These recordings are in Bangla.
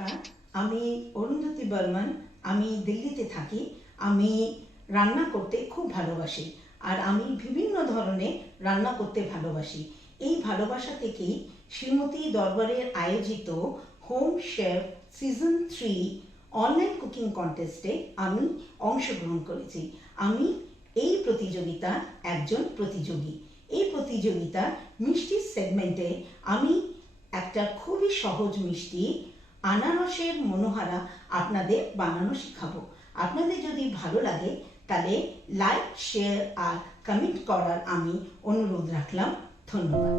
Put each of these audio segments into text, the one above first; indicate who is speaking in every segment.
Speaker 1: নমস্কার, আমি অরুন্ধতী বর্মন, আমি দিল্লিতে থাকি। আমি রান্না করতে খুব ভালোবাসি আর আমি বিভিন্ন ধরনের রান্না করতে ভালোবাসি। এই ভালোবাসা থেকেই শ্রীমতী দরবারের আয়োজিত home chef season three online cooking কন্টেস্টে আমি অংশগ্রহণ করেছি। আমি এই প্রতিযোগিতা একজন প্রতিযোগী। এই প্রতিযোগিতা মিষ্টির সেগমেন্টে আমি একটা খুবই সহজ মিষ্টি আনারসের মনোহারা আপনাদের বানানো শেখাবো। আপনাদের যদি ভালো লাগে, তাহলে লাইক শেয়ার আর কমেন্ট করার আমি অনুরোধ রাখলাম। ধন্যবাদ।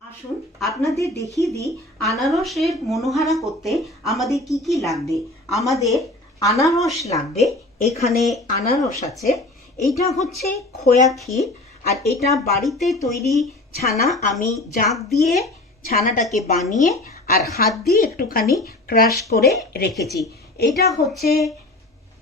Speaker 1: আসুন, আপনাদের দেখিয়ে দিই আনারসের মনোহারা করতে আমাদের কি কি লাগবে। আমাদের আনারস লাগবে। এখানে আনারস আছে। এইটা হচ্ছে খোয়া ক্ষীর। আর এটা বাড়িতে তৈরি ছানা। আমি জাগ দিয়ে ছানাটাকে বানিয়ে আর হাত দিয়ে একটুখানি ক্রাশ করে রেখেছি। এটা হচ্ছে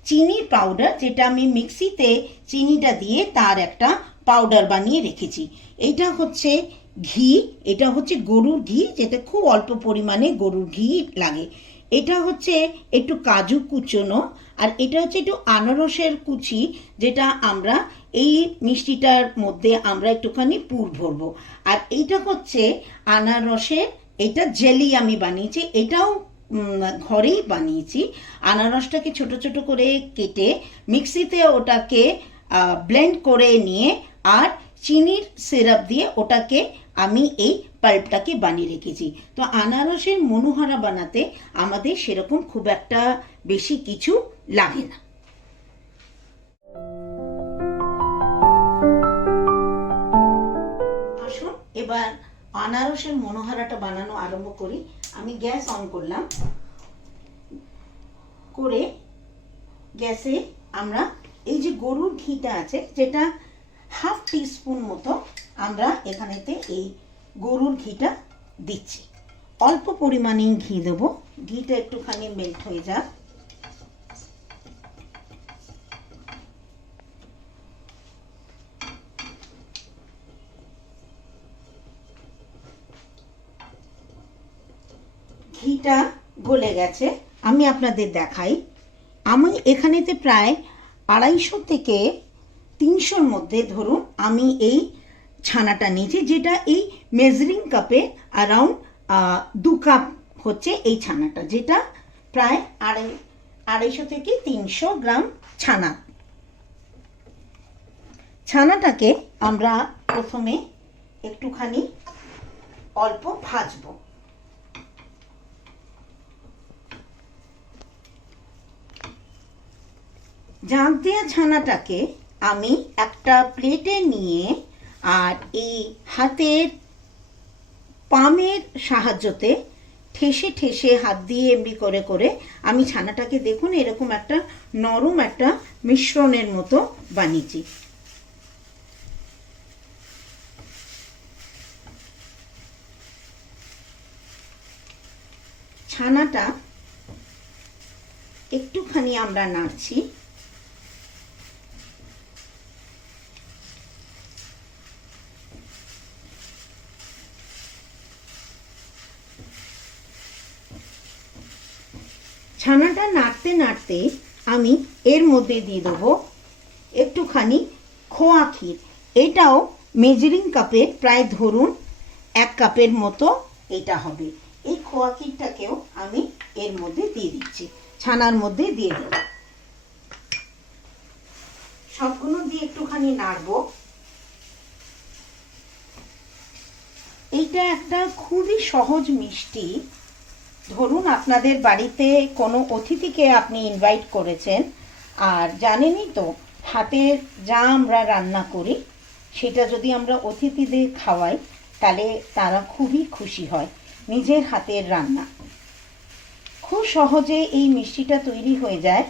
Speaker 1: চিনির পাউডার, যেটা আমি মিক্সিতে চিনিটা দিয়ে তার একটা পাউডার বানিয়ে রেখেছি। এটা হচ্ছে ঘি। এটা হচ্ছে গরুর ঘি, যেটা খুব অল্প পরিমাণে গরুর ঘি লাগে। এটা হচ্ছে একটু কাজু কুচোনো, আর এটা হচ্ছে একটু আনারসের কুচি, যেটা আমরা এই মিষ্টিটার মধ্যে আমরা একটুখানি পুর ভরবো। আর এইটা হচ্ছে আনারসের এটা জেলি আমি বানিয়েছি, এটাও ঘরেই বানিয়েছি। আনারসটাকে ছোট ছোট করে কেটে মিক্সিতে ওটাকে ব্লেন্ড করে নিয়ে, আর চিনির সিরাপ দিয়ে ওটাকে আমি এই পাল্পটাকে বানিয়ে রেখেছি। তো আনারসের মনোহারা বানাতে আমাদের সেরকম খুব একটা বেশি কিছু লাগে না। আসুন, এবার আনারসের মনোহারাটা বানানো আরম্ভ করি। আমি গ্যাস অন করলাম। করে গ্যাসে আমরা এই যে গরুর ঘিটা আছে, যেটা হাফ টিস্পুন মতো আমরা এখানেতে এই গরুর ঘিটা দিচ্ছি। অল্প পরিমাণেই ঘি দেবো। ঘিটা একটুখানি মেল্ট হয়ে যাক। ঘিটা গলে গেছে। আমি আপনাদের দেখাই। আমি এখানেতে প্রায় আড়াইশো থেকে তিনশোর মধ্যে ধরুন আমি এই ছানাটা নিয়েছি, যেটা এই মেজারিং কাপে অ্যারাউন্ড দু কাপ হচ্ছে এই ছানাটা, যেটা প্রায় আড়াই, আড়াইশো থেকে তিনশো গ্রাম ছানা। ছানাটাকে আমরা প্রথমে একটুখানি অল্প ভাজবো। জাঁক দেওয়া ছানাটাকে আমি একটা প্লেটে নিয়ে আর এই হাতের পামের সাহায্যতে ঠেসে ঠেসে হাত দিয়ে এমনি করে করে আমি ছানাটাকে দেখুন এরকম একটা নরম একটা মিশ্রণের মতো বানিয়েছি। ছানাটা একটুখানি আমরা নাড়ছি। ছানাটা নাড়তে নাড়তে আমি এর মধ্যে দিয়ে দেবো একটুখানি খোয়া ক্ষীর। এটাও মেজারিং কাপে প্রায় ধরুন এক কাপের মতো এটা হবে। এই খোয়া ক্ষীরটাকেও আমি এর মধ্যে দিয়ে দিচ্ছি। ছানার মধ্যে দিয়ে দেব। সবগুলো দিয়ে একটুখানি নাড়বো। এইটা একটা খুবই সহজ মিষ্টি। ধরুন আপনাদের বাড়িতে কোনো অতিথিকে আপনি ইনভাইট করেছেন, আর জানেনই তো হাতের যা আমরা রান্না করি, সেটা যদি আমরা অতিথিদের খাওয়াই, তাহলে তারা খুবই খুশি হয় নিজের হাতের রান্না। খুব সহজে এই মিষ্টিটা তৈরি হয়ে যায়।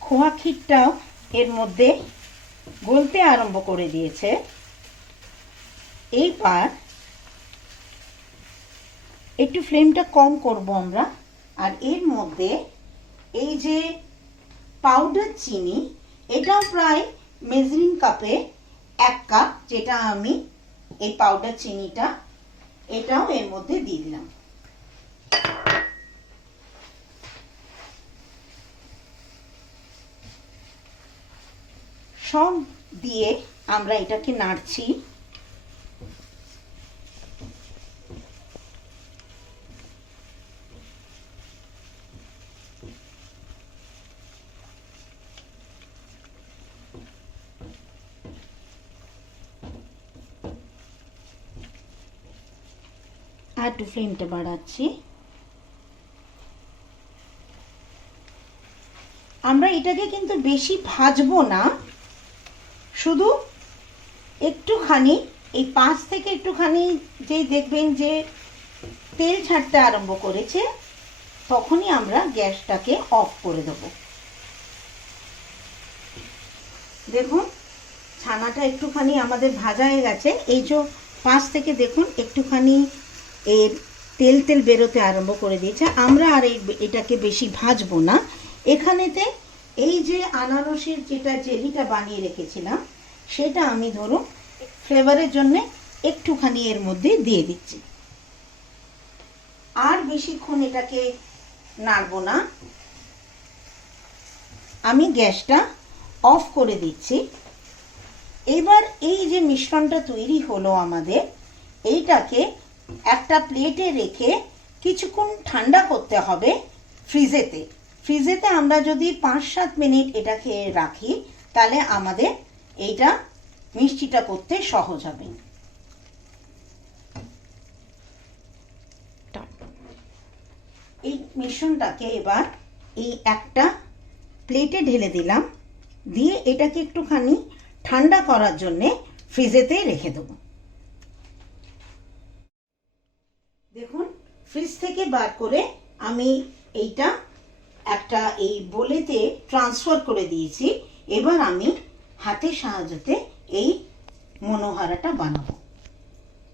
Speaker 1: খোয়া ক্ষীরটাও এর মধ্যে গলতে আরম্ভ করে দিয়েছে। এইবার একটু ফ্লেমটা কম করব আমরা। আর এর মধ্যে এই যে পাউডার চিনি, এটাও প্রায় মেজারিং কাপে এক কাপ যেটা আমি এই পাউডার চিনিটা, এটাও এর মধ্যে দিয়ে দিলাম। সব দিয়ে আমরা এটাকে নাড়ছি। একটু ফ্লেমটা বাড়াচ্ছি। আমরা এটাকে কিন্তু বেশি ভাজবো না, শুধু একটুখানি, এই পাঁচ থেকে একটুখানি যেই দেখবেন যে তেল ছাড়তে আরম্ভ করেছে, তখনই আমরা গ্যাসটাকে অফ করে দেব। দেখুন, ছানাটা একটুখানি আমাদের ভাজা হয়ে গেছে। এই যে পাঁচ থেকে দেখুন, একটুখানি এর তেল তেল বেরোতে আরম্ভ করে দিয়েছে। আমরা আর এই এটাকে বেশি ভাজবো না। এখানেতে এই যে আনারসের যেটা জেলিটা বানিয়ে রেখেছিলাম, সেটা আমি ধরুন ফ্লেভারের জন্য একটুখানি এর মধ্যে দিয়ে দিচ্ছি। আর বেশিক্ষণ এটাকে নাড়বো না। আমি গ্যাসটা অফ করে দিচ্ছি। এবার এই যে মিশ্রণটা তৈরি হলো আমাদের, এইটাকে একটা প্লেটে রেখে কিছুক্ষণ ঠান্ডা করতে হবে ফ্রিজেতে। ফ্রিজেতে আমরা যদি পাঁচ সাত মিনিট এটাকে রাখি তাহলে আমাদের এইটা মিষ্টিটা করতে সহজ হবে। এই মিশ্রণটাকে এবার এই একটা প্লেটে ঢেলে দিলাম। দিয়ে এটাকে একটুখানি ঠান্ডা করার জন্যে ফ্রিজেতে রেখে দেবো। দেখুন ফ্রিজ থেকে বার করে আমি এইটা একটা এই বলেতে ট্রান্সফার করে দিয়েছি। এবার আমি হাতের সাহায্যতে এই মনোহারাটা বানাবো।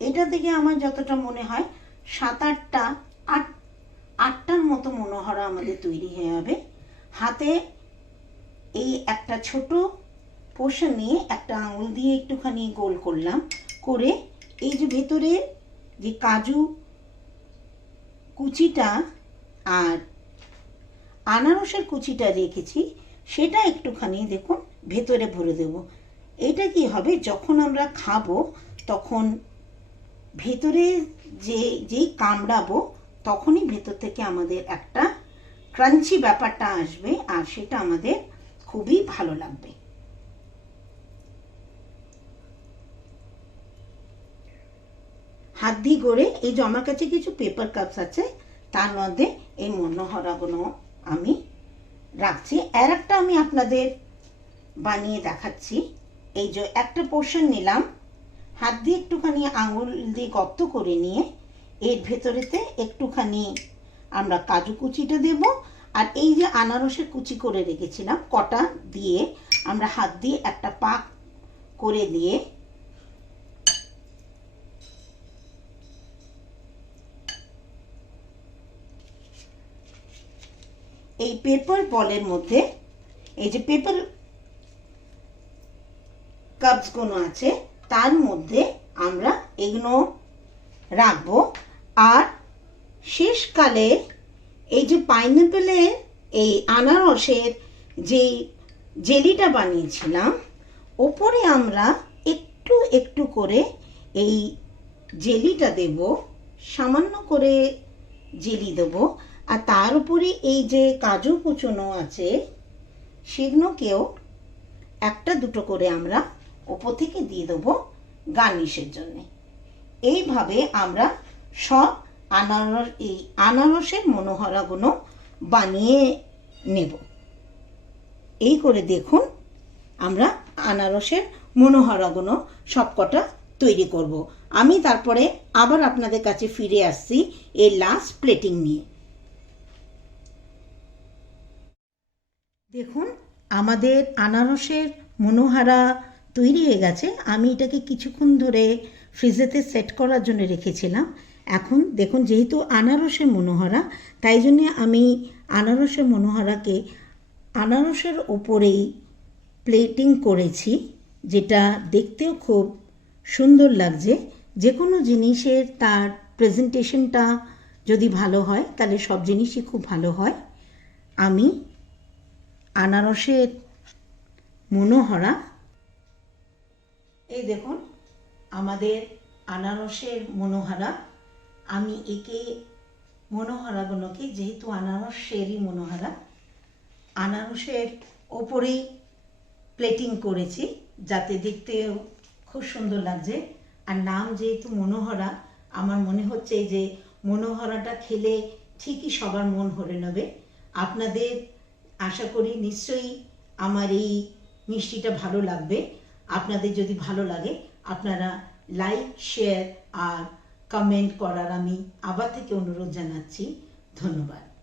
Speaker 1: এটা থেকে আমার যতটা মনে হয়, সাত আটটা, আট, আটটার মতো মনোহরা আমাদের তৈরি হয়ে যাবে। হাতে এই একটা ছোট পোর্শন নিয়ে একটা আঙুল দিয়ে একটুখানি গোল করলাম। করে এই যে ভেতরে যে কাজু কুচিটা আর আনারসের কুচিটা রেখেছি, সেটা একটুখানি দেখুন, ভেতরে ভরে দেব। এটা কি হবে? যখন আমরা খাব, তখন ভেতরে যে, যেই কামড়াবো, তখনই ভেতর থেকে আমাদের একটা ক্রাঞ্চি ব্যাপারটা আসবে, আর সেটা আমাদের খুবই ভালো লাগবে। হাত দিয়ে গড়ে এই যে আমার কাছে কিছু পেপার কাপস আছে, তার মধ্যে এই মনোহরাগুলো আমি রাখছি। আর একটা আমি আপনাদের বানিয়ে দেখাচ্ছি। এই যে একটা পোর্শন নিলাম। হাত দিয়ে একটুখানি আঙুল দিয়ে গর্ত করে নিয়ে এর ভেতরেতে একটুখানি আমরা কাজু কুচিটা দেব। আর এই যে আনারসের কুচি করে রেখেছিলাম, কটা দিয়ে আমরা হাত দিয়ে একটা পাক করে দিয়ে এই পেপার বলের মধ্যে, এই যে পেপার কাপসগুলো আছে, তার মধ্যে আমরা এগুলো রাখব। আর শেষকালে এই যে পাইনাপেলের এই আনারসের যে জেলিটা বানিয়েছিলাম, ওপরে আমরা একটু একটু করে এই জেলিটা দেব, সামান্য করে জেলি দেবো। আর তার উপরে এই যে কাজু কুচনো আছে, সেগুলোকেও একটা দুটো করে আমরা ওপর থেকে দিয়ে দেবো গার্নিশের জন্যে। এইভাবে আমরা সব আনারস, এই আনারসের মনোহরাগুলো বানিয়ে নেব। এই করে দেখুন আমরা আনারসের মনোহরাগুলো সবকটা তৈরি করব। আমি তারপরে আবার আপনাদের কাছে ফিরে আসছি এই লাস্ট প্লেটিং নিয়ে। দেখুন, আমাদের আনারসের মনোহারা তৈরি হয়ে গেছে। আমি এটাকে কিছুক্ষণ ধরে ফ্রিজেতে সেট করার জন্য রেখেছিলাম। এখন দেখুন, যেহেতু আনারসের মনোহরা, তাই জন্যে আমি আনারসের মনোহরাকে আনারসের ওপরেই প্লেটিং করেছি, যেটা দেখতেও খুব সুন্দর লাগছে। যে কোনো জিনিসের তার প্রেজেন্টেশনটা যদি ভালো হয়, তাহলে সব জিনিসই খুব ভালো হয়। আমি আনারসের মনোহরা। এই দেখুন, আমাদের আনারসের মনোহারা। আমি একে মনোহারাগুলোকে, যেহেতু আনারসেরই মনোহারা, আনারসের ওপরেই প্লেটিং করেছি, যাতে দেখতে খুব সুন্দর লাগছে। আর নাম যেহেতু মনোহরা, আমার মনে হচ্ছে যে মনোহরাটা খেলে ঠিকই সবার মন ভরে নেবে। আপনাদের আশা করি নিশ্চয়ই আমার এই মিষ্টিটা ভালো লাগবে। আপনাদের যদি ভালো লাগে, আপনারা লাইক শেয়ার আর কমেন্ট করার আমি আবার থেকে অনুরোধ জানাচ্ছি। ধন্যবাদ।